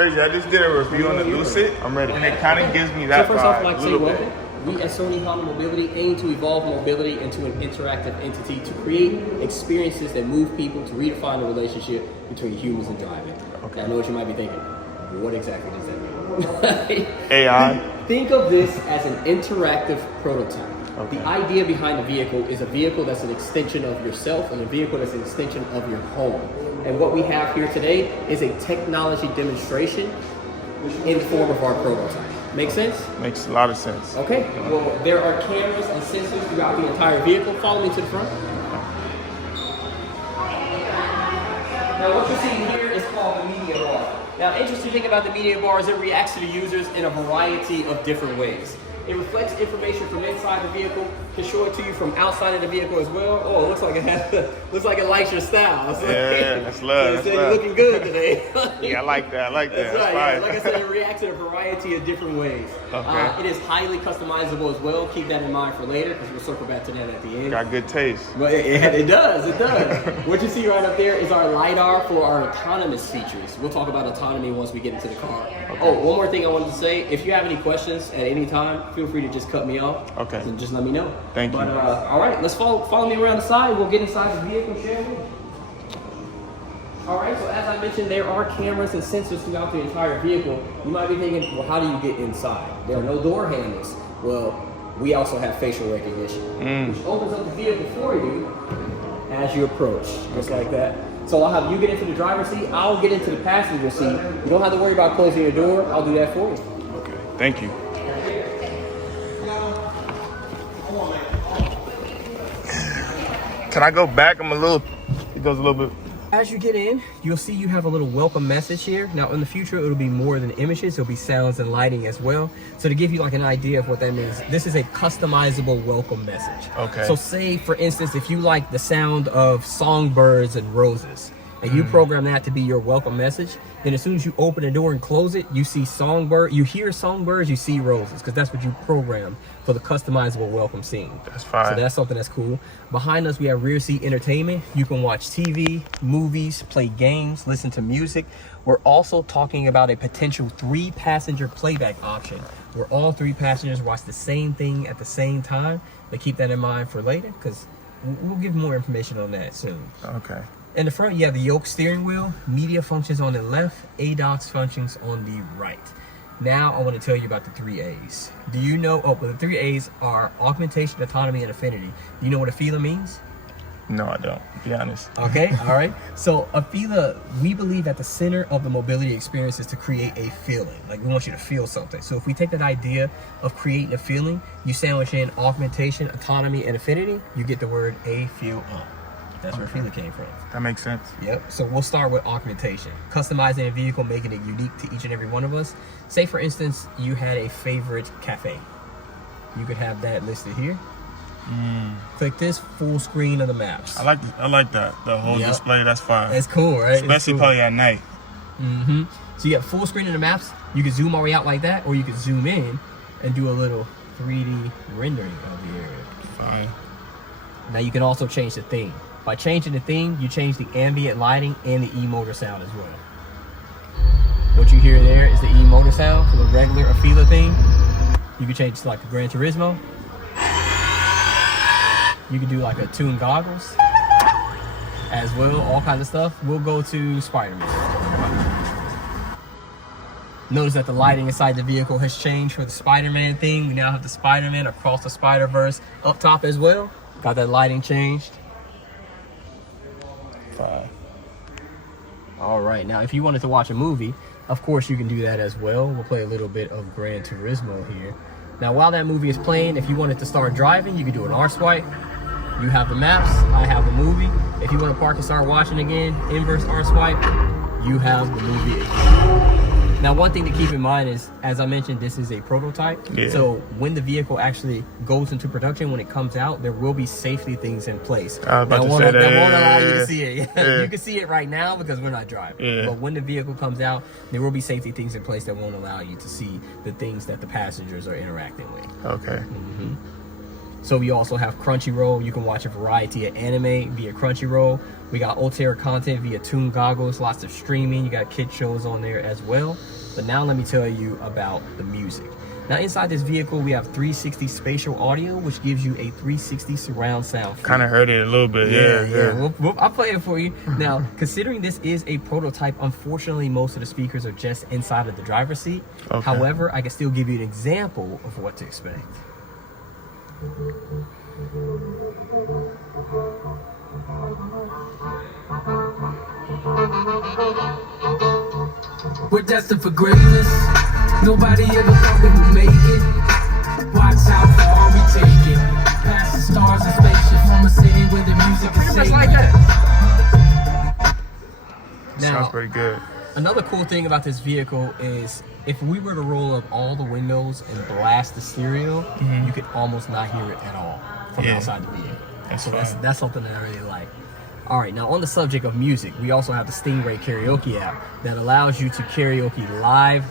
crazy. I just did a review on the Lucid. I'm ready. And it kind of gives me that so first off, vibe like a little bit. We at Sony Honda Mobility aim to evolve mobility into an interactive entity to create experiences that move people to redefine the relationship between humans and driving. Okay. I know what you might be thinking. What exactly does that mean? AI? Think of this as an interactive prototype. Okay. The idea behind the vehicle is a vehicle that's an extension of yourself and a vehicle that's an extension of your home. And what we have here today is a technology demonstration in the form of our prototype. Make sense? Makes a lot of sense. Okay. Well, there are cameras and sensors throughout the entire vehicle. Follow me to the front. Now, what you're seeing here is called the media bar. Now, interesting thing about the media bar is it reacts to the users in a variety of different ways. It reflects information from inside the vehicle, can show it to you from outside of the vehicle as well. Oh, it looks like it likes your style. Yeah, that's love. That's you're looking good today. Yeah, I like that. I like that. That's right. That's Yeah. Like I said, it reacts in a variety of different ways. Okay. It is highly customizable as well. Keep that in mind for later because we'll circle back to that at the end. Got good taste. But it does. What you see right up there is our LiDAR for our autonomous features. We'll talk about autonomy once we get into the car. Okay. Oh, one more thing I wanted to say. If you have any questions at any time, feel free to just cut me off. Okay. And just let me know. Thank you. All right, let's follow me around the side. We'll get inside the vehicle, shall we? All right, so as I mentioned, there are cameras and sensors throughout the entire vehicle. You might be thinking, well, how do you get inside? There are no door handles. Well, we also have facial recognition, which opens up the vehicle for you as you approach, just like that. So I'll have you get into the driver's seat. I'll get into the passenger seat. You don't have to worry about closing your door. I'll do that for you. Okay, thank you. Can I go back? It goes a little bit. As you get in, you'll see you have a little welcome message here. Now in the future, it'll be more than images, it'll be sounds and lighting as well. So to give you like an idea of what that means, this is a customizable welcome message. Okay. So say for instance, if you like the sound of songbirds and roses, and you program that to be your welcome message, then as soon as you open the door and close it, you see songbird, you hear songbirds, you see roses, because that's what you programmed for the customizable welcome scene. That's fine. So that's something that's cool. Behind us, we have rear seat entertainment. You can watch TV, movies, play games, listen to music. We're also talking about a potential 3-passenger playback option, where all 3 passengers watch the same thing at the same time. But keep that in mind for later, because we'll give more information on that soon. Okay. In the front, you have the yoke steering wheel, media functions on the left, ADOX functions on the right. Now, I want to tell you about the 3 A's. Do you know, the 3 A's are augmentation, autonomy, and affinity. Do you know what Afeela means? No, I don't, to be honest. Okay, all right. So Afeela, we believe at the center of the mobility experience is to create a feeling. Like we want you to feel something. So if we take that idea of creating a feeling, you sandwich in augmentation, autonomy, and affinity, you get the word a feel up. That's where Afeela came from. That makes sense. Yep. So we'll start with augmentation. Customizing a vehicle, making it unique to each and every one of us. Say, for instance, you had a favorite cafe. You could have that listed here. Click this, full screen of the maps. I like that. The whole display, that's fine. That's cool, right? Especially probably at night. So you have full screen of the maps. You can zoom all the way out like that, or you can zoom in and do a little 3D rendering of the area. Fine. Now you can also change the theme. By changing the theme, you change the ambient lighting and the e-motor sound as well. What you hear there is the e-motor sound for the regular Afeela theme. You can change it to like the Gran Turismo. You can do like a tune goggles as well, all kinds of stuff. We'll go to Spider-Man. Notice that the lighting inside the vehicle has changed for the Spider-Man theme. We now have the Spider-Man across the Spider-Verse up top as well. Got that lighting changed. All right, now if you wanted to watch a movie, of course you can do that as well. We'll play a little bit of Gran Turismo here. Now while that movie is playing, if you wanted to start driving, you can do an R swipe. You have the maps, I have the movie. If you want to park and start watching again, inverse R swipe, you have the movie again. Now, one thing to keep in mind is, as I mentioned, this is a prototype. Yeah. So when the vehicle actually goes into production, when it comes out, there will be safety things in place that won't allow you to see it. You can see it right now because we're not driving. Yeah. But when the vehicle comes out, there will be safety things in place that won't allow you to see the things that the passengers are interacting with. Okay. So we also have Crunchyroll. You can watch a variety of anime via Crunchyroll. We got Ulterior content via Toon Goggles, lots of streaming. You got kid shows on there as well. But now let me tell you about the music. Now inside this vehicle, we have 360 spatial audio, which gives you a 360 surround sound. Kind of heard it a little bit. Yeah. I'll play it for you. Now, considering this is a prototype, unfortunately, most of the speakers are just inside of the driver's seat. Okay. However, I can still give you an example of what to expect. We're destined for greatness. Nobody ever thought we would make it. Watch how far we take it. Past the stars and spaceships from a city where the music is Just sacred. like that. Now, Sounds pretty good. another cool thing about this vehicle is if we were to roll up all the windows and blast the stereo, you could almost not hear it at all from outside the vehicle. That's something that I really like. All right, now on the subject of music, we also have the Stingray karaoke app that allows you to karaoke live.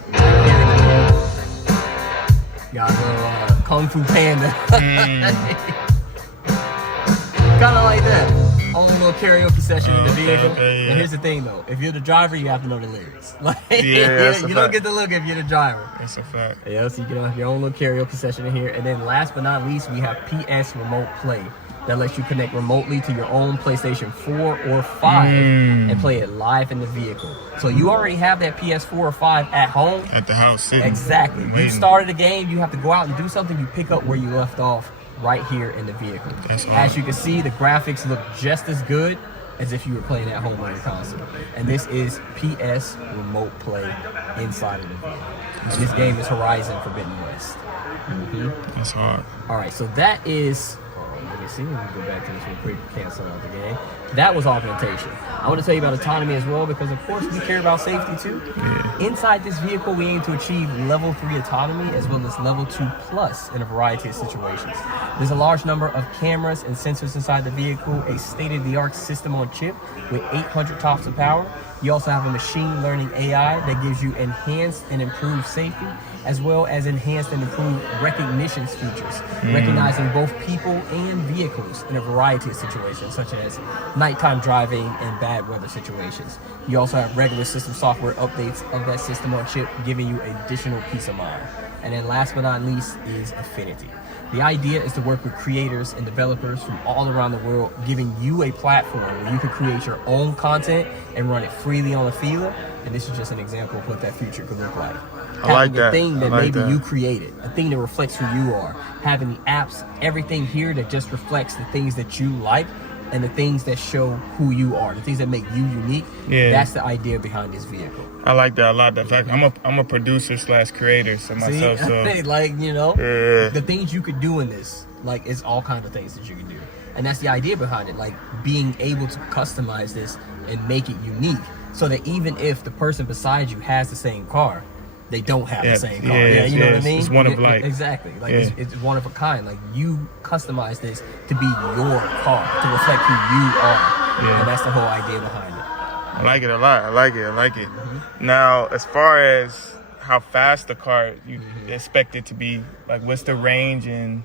Got a little Kung Fu Panda. Kind of like that. Own little karaoke session in the vehicle. And here's the thing though, if you're the driver, you have to know the lyrics. Like, you don't get the look if you're the driver. That's a fact. Yeah, so you can have your own little karaoke session in here. And then last but not least, we have PS Remote Play. That lets you connect remotely to your own PlayStation 4 or 5 and play it live in the vehicle. So you already have that PS4 or 5 at home. At the house, sitting. Exactly. Waiting. You started a game, you have to go out and do something, you pick up where you left off right here in the vehicle. That's As awesome. you can see, the graphics look just as good as if you were playing at home on your console. And this is PS Remote Play inside of the vehicle. And this game is Horizon Forbidden West. That's hard. All right, so that is. Let me see. Let me go back to this real quick. Cancel out the game. That was augmentation. I want to tell you about autonomy as well because, of course, we care about safety too. Inside this vehicle, we aim to achieve level 3 autonomy as well as level 2 plus in a variety of situations. There's a large number of cameras and sensors inside the vehicle, a state-of-the-art system on chip with 800 TOPS of power. You also have a machine learning AI that gives you enhanced and improved safety, as well as enhanced and improved recognition features, recognizing both people and vehicles in a variety of situations, such as nighttime driving and bad weather situations. You also have regular system software updates of that system on chip, giving you additional peace of mind. And then last but not least is Affinity. The idea is to work with creators and developers from all around the world, giving you a platform where you can create your own content and run it freely on Afeela. And this is just an example of what that future could look like. I like Having that. a thing that I like maybe that. you created, a thing that reflects who you are. Having the apps, everything here that just reflects the things that you like and the things that show who you are, the things that make you unique. Yeah. That's the idea behind this vehicle. I like that a lot. The fact I'm a producer / creator so myself. So like, you know, Yeah. the things you could do in this, like, it's all kinds of things that you can do. And that's the idea behind it, like being able to customize this and make it unique so that even if the person beside you has the same car, they don't have the same car. You know what I mean? It's one of like. Exactly. Like it's one of a kind. Like you customize this to be your car, to reflect who you are. Yeah. And that's the whole idea behind it. I like it a lot. I like it. Now, as far as how fast the car you expect it to be, like what's the range and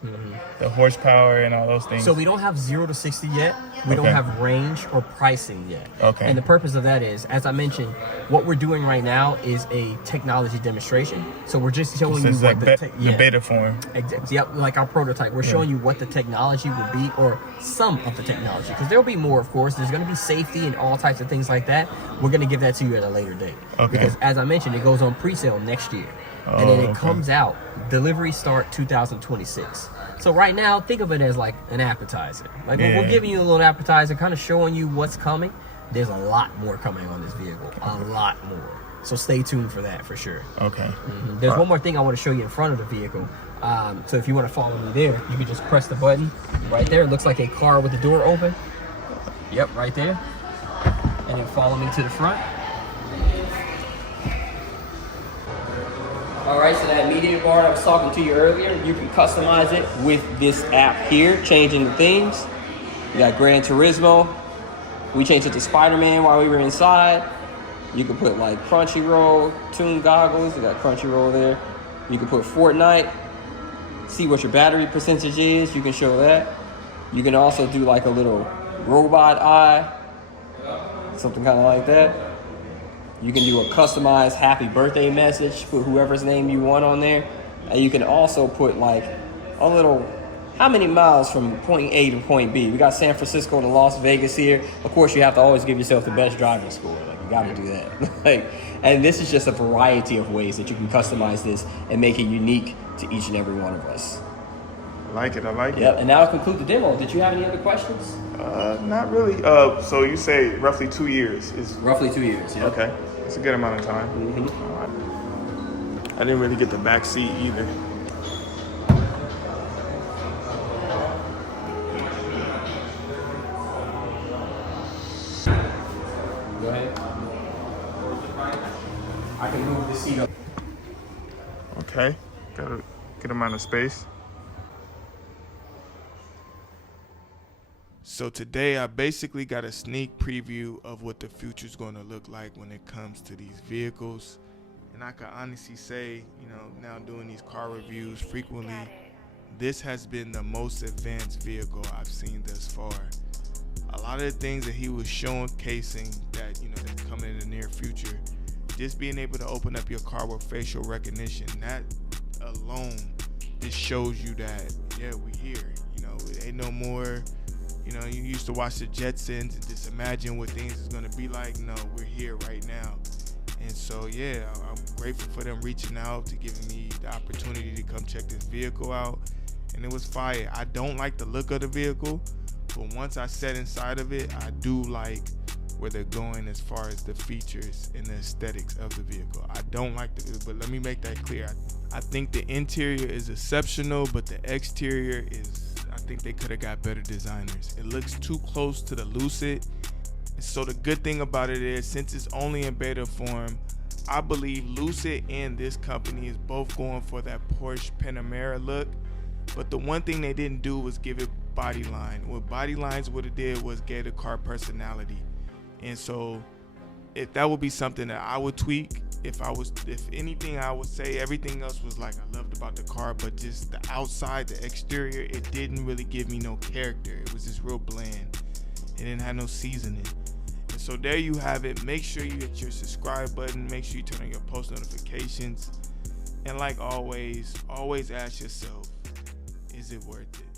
the horsepower and all those things? So we don't have 0 to 60 yet. We don't Okay. have range or pricing yet. Okay. And the purpose of that is, as I mentioned, what we're doing right now is a technology demonstration. So we're just showing This you is what like the beta form. Exactly. Yep, like our prototype. We're showing you what the technology will be, or some of the technology, because there'll be more, of course. There's going to be safety and all types of things like that. We're going to give that to you at a later date. Okay. Because as I mentioned, it goes on pre-sale next year. And then it comes out, delivery start 2026. So right now, think of it as like an appetizer. Like we're giving you a little appetizer, kind of showing you what's coming. There's a lot more coming on this vehicle. A lot more. So stay tuned for that for sure. Okay. There's one more thing I want to show you in front of the vehicle. So if you want to follow me there, you can just press the button right there. It looks like a car with the door open. Yep, right there. And then follow me to the front. All right, so that media bar I was talking to you earlier, you can customize it with this app here, changing the themes. You got Gran Turismo. We changed it to Spider-Man while we were inside. You can put like Crunchyroll, Toon Goggles. You got Crunchyroll there. You can put Fortnite, see what your battery percentage is. You can show that. You can also do like a little robot eye, something kind of like that. You can do a customized happy birthday message, put whoever's name you want on there. And you can also put like a little, how many miles from point A to point B? We got San Francisco to Las Vegas here. Of course, you have to always give yourself the best driving score. Like, you got to do that. Like, and this is just a variety of ways that you can customize this and make it unique to each and every one of us. I like it. Yep, and now to conclude the demo, did you have any other questions? Not really. So you say roughly 2 years is Roughly 2 years, yeah. okay. It's a good amount of time. Mm-hmm. All right. I didn't really get the back seat either. Go ahead. I can move the seat up. Okay, got a good amount of space. So today I basically got a sneak preview of what the future's going to look like when it comes to these vehicles. And I can honestly say, you know, now doing these car reviews frequently, this has been the most advanced vehicle I've seen thus far. A lot of the things that he was showcasing that, you know, that's coming in the near future, just being able to open up your car with facial recognition, that alone just shows you that, yeah, we here. You know, it ain't no more. You know, you used to watch the Jetsons and just imagine what things is gonna be like. No, we're here right now. And so, yeah, I'm grateful for them reaching out to giving me the opportunity to come check this vehicle out. And it was fire. I don't like the look of the vehicle, but once I sat inside of it, I do like where they're going as far as the features and the aesthetics of the vehicle. I don't like but let me make that clear. I think the interior is exceptional, but the exterior is, I think they could have got better designers. It looks too close to the Lucid. So the good thing about it is, since it's only in beta form, I believe Lucid and this company is both going for that Porsche Panamera look. But the one thing they didn't do was give it body line. What body lines would have did was gave the car personality. And so if that would be something that I would tweak, if anything, I would say everything else was like I loved about the car, but just the outside, the exterior, it didn't really give me no character. It was just real bland. It didn't have no seasoning. And so there you have it. Make sure you hit your subscribe button. Make sure you turn on your post notifications. And like always ask yourself, is it worth it?